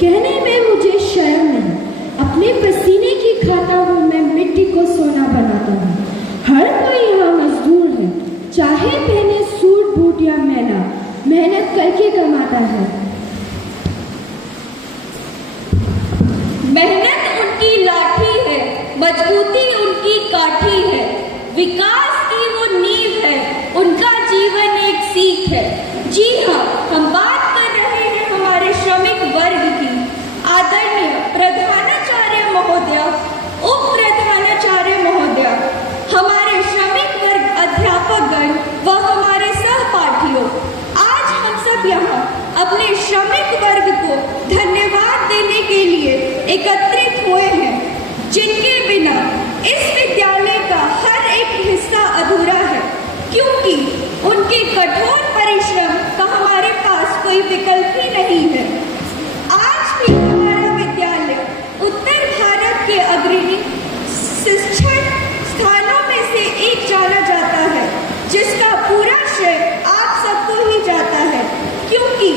कहने में मुझे शर्म नहीं, अपने पसीने की खाता हूँ मैं, मिट्टी को सोना बनाता हूँ। हर कोई यहाँ मजदूर है, चाहे पहने सूट बूट या मैला, मेहनत करके कमाता है। मेहनत उनकी लाठी है, मजबूती उनकी काठी है, विकास की वो नींव है, उनका जीवन एक सीख है। जी हाँ, हम बात कर रहे हैं हमारे श्रमिक वर्ग की। आदरणीय प्रधानाचार्य महोदय, उप प्रधानाचार्य महोदय, हमारे श्रमिक वर्ग अध्यापकगण व हमारे सहपाठियों, आज हम सब यहाँ अपने श्रमिक वर्ग को धन्यवाद देने के लिए एकत्रित हुए हैं, जिनके बिना इस विद्यालय का हर एक हिस्सा अधूरा है, क्योंकि उनके कठोर परिश्रम का हमारे पास कोई विकल्प ही नहीं है। आज भी हमारा विद्यालय उत्तर भारत के अग्रणी शिक्षण स्थानों में से एक जाना जाता है, जिसका पूरा श्रेय आप सबको ही जाता है, क्योंकि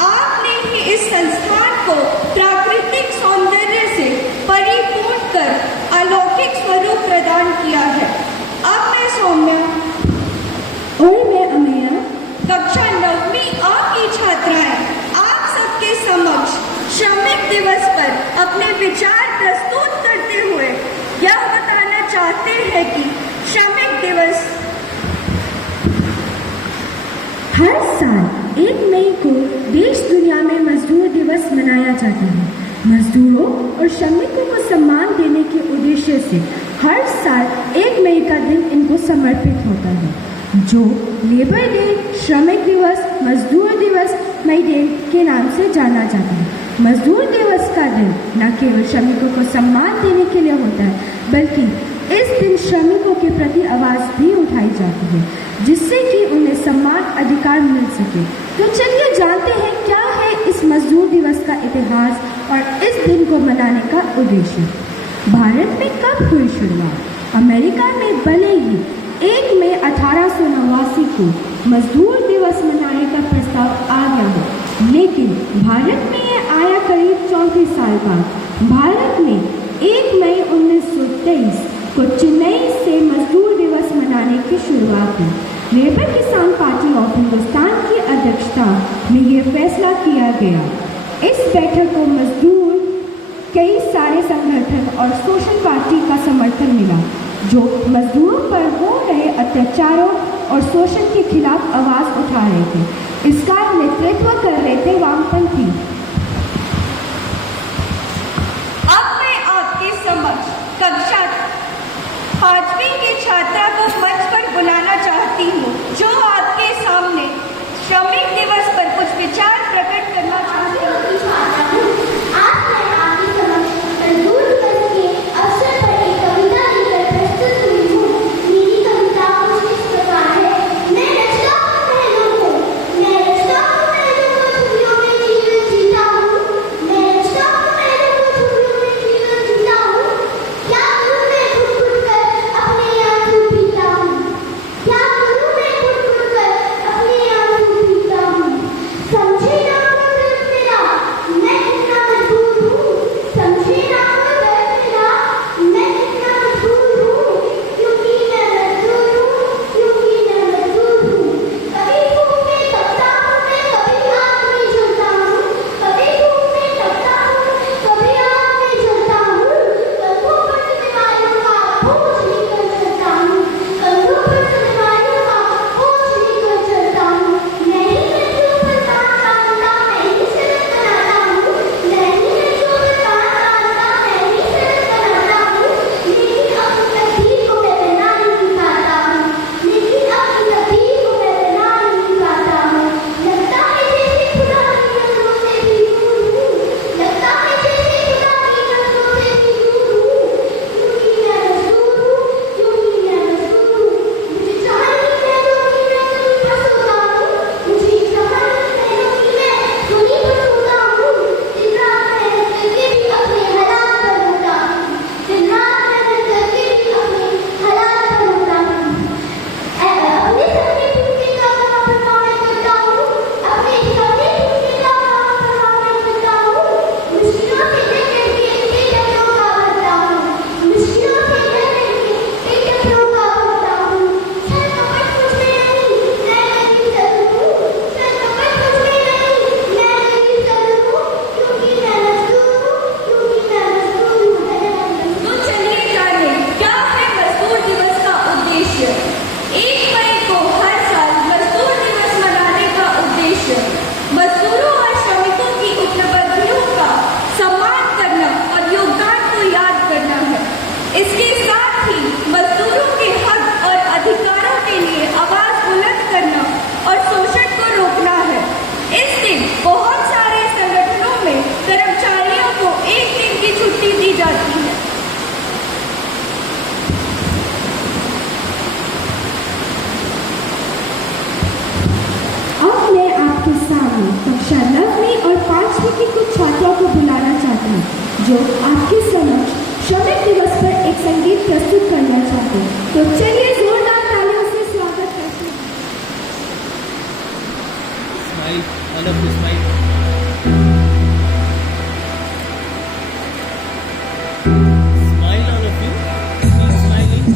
आपने ही इस संस्थान को प्राकृतिक सौंदर्य से परिपूर्ण कर अलौकिक स्वरूप प्रदान किया है। अब मैं सौम्या और मैं अमेया, कक्षा 9वीं A की छात्राएं आप सबके समक्ष श्रमिक दिवस पर अपने विचार प्रस्तुत करते हुए यह बताना चाहते हैं कि श्रमिक दिवस हर साल 1 मई को देश दुनिया में मजदूर दिवस मनाया जाता है। मजदूरों और श्रमिकों को सम्मान देने के उद्देश्य से हर साल 1 मई का दिन इनको समर्पित होता है, जो लेबर डे, श्रमिक दिवस, मजदूर दिवस, मई डे के नाम से जाना जाता है। मजदूर दिवस का दिन न केवल श्रमिकों को सम्मान देने के लिए होता है, बल्कि इस दिन श्रमिकों के प्रति आवाज़ भी उठाई जाती है, जिससे कि उन्हें सम्मान अधिकार मिल सके। तो चलिए जानते हैं क्या है इस मजदूर दिवस का इतिहास और इस दिन को मनाने का उद्देश्य। भारत में कब हुई शुरुआत? अमेरिका में भले ही 1 मई 1889 को मजदूर दिवस मनाने का प्रस्ताव आ गया हो, लेकिन भारत में यह आया करीब 34 साल बाद। भारत में 1 मई 1923 को चेन्नई से मजदूर दिवस मनाने की शुरुआत हुई। लेबर किसान पार्टी ऑफ हिंदुस्तान की अध्यक्षता में यह फैसला किया गया। इस बैठक को मजदूर, कई सारे संगठन और सोशल पार्टी का समर्थन मिला, जो मजदूरों पर हो रहे अत्याचारों और शोषण के खिलाफ आवाज़ उठा रहे थे। इसका नेतृत्व कर रहे थे वामपंथी। अब मैं आपके समक्ष कक्षा 5वीं की छात्रा को मंच पर बुलाना चाहती हूँ, जो आपके सामने श्रमिक दिवस पर कुछ विचार प्रकट करना चाहती हूँ। मैं रचता हूँ पहलू को, मैं रचता हूँ पहलू को, दुनिया में जीवन जो आपके समक्ष श्रमिक दिवस पर एक संगीत प्रस्तुत करना चाहते हैं। तो चलिए जोरदार तालियों से स्वागत करते हैं। Smile, all of you smile. Smile, all of you. Keep smiling.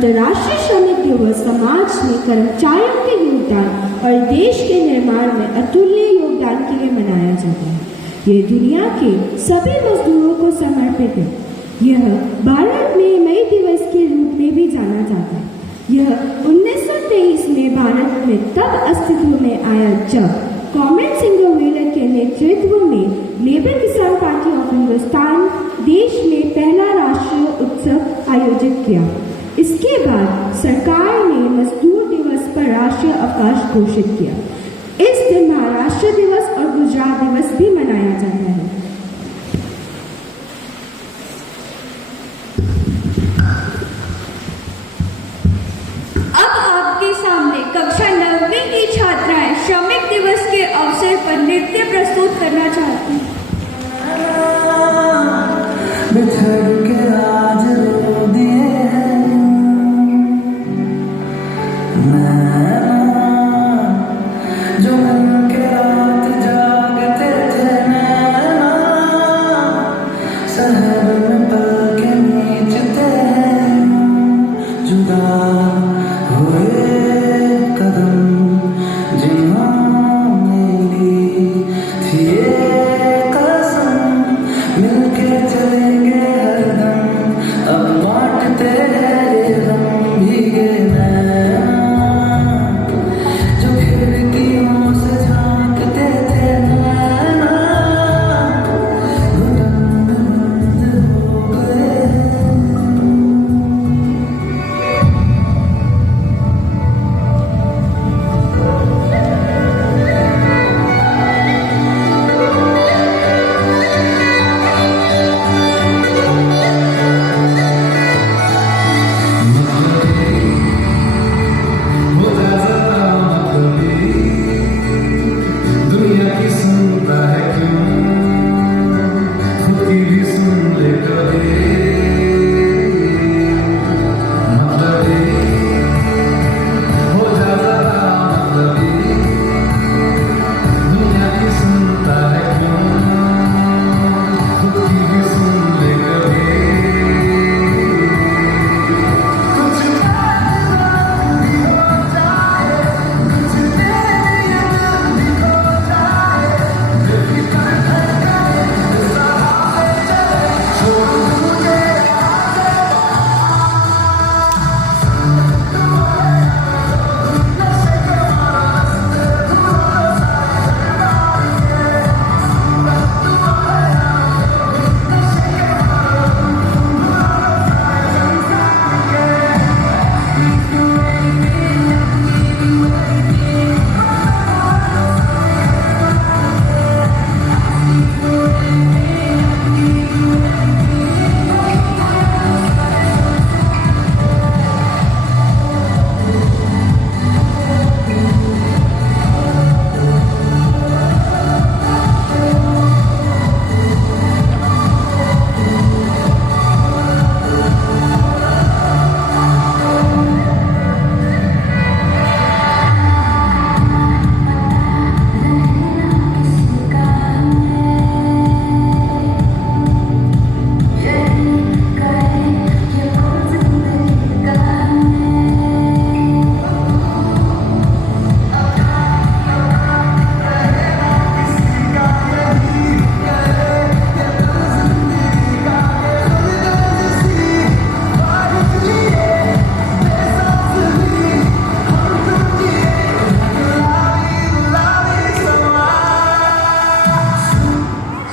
अंतर्राष्ट्रीय श्रमिक दिवस समाज में कर्मचारियों के योगदान और देश के निर्माण में अतुल्य योगदान के लिए मनाया जाता है। यह दुनिया के सभी मजदूरों को समर्पित है। यह भारत में मई दिवस के रूप में भी जाना जाता है। यह 1923 में भारत में तब अस्तित्व में आया जब कॉमरेड सिंगर व्हीलर के नेतृत्व में लेबर किसान पार्टी ऑफ हिंदुस्तान देश में पहला राष्ट्रीय उत्सव आयोजित किया। इसके बाद सरकार ने मजदूर दिवस पर राष्ट्रीय अवकाश घोषित किया। इस दिन महाराष्ट्र दिवस और गुजरात दिवस भी मनाया जाता है। अब आपके सामने कक्षा 9वीं की छात्राएं श्रमिक दिवस के अवसर पर नृत्य प्रस्तुत करना चाहती हैं। बिछड़ के आज रो दिए नैना, जो मन के रात जागते थे नैना, शहर में पल के नीचते हैं जुदा हुए कदम जिन्होंने ली थी ये कसम, मिलके चलेंगे हरदम, अब बांटते हैं ये गम भीगे नैना, जो खिड़कियों से झांकते थे नैना, घुटन बंद हो गए। दुनिया की सुनता है क्यों, खुद की भी सुन ले कभी, मतलबी हो जाता मतलबी, दुनिया की सुनता है क्यों, खुद की भी सुन ले कभी, कुछ भी हो जाए, कुछ भी हो जाए,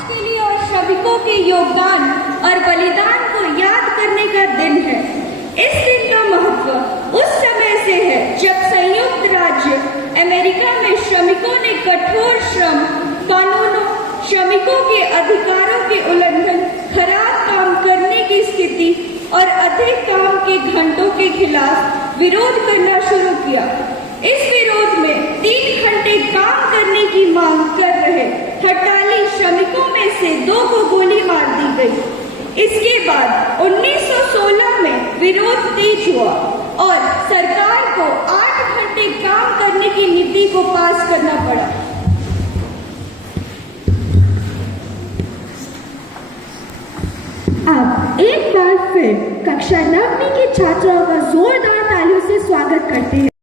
के लिए और श्रमिकों के योगदान और बलिदान को याद करने का दिन है। इस दिन का महत्व उस समय से है जब संयुक्त राज्य अमेरिका में श्रमिकों ने कठोर श्रम कानूनों, श्रमिकों के अधिकारों के उल्लंघन, खराब काम करने की स्थिति और अधिक काम के घंटों के खिलाफ विरोध करना शुरू किया। इस विरोध में 3 घंटे काम करने की मांग कर रहे हड़ताली श्रमिकों में से 2 को गोली मार दी गई। इसके बाद 1916 में विरोध तेज हुआ और सरकार को 8 घंटे काम करने की नीति को पास करना पड़ा। अब एक बार बार फिर कक्षा 9वीं के छात्रों का जोरदार तालियों से स्वागत करते हैं।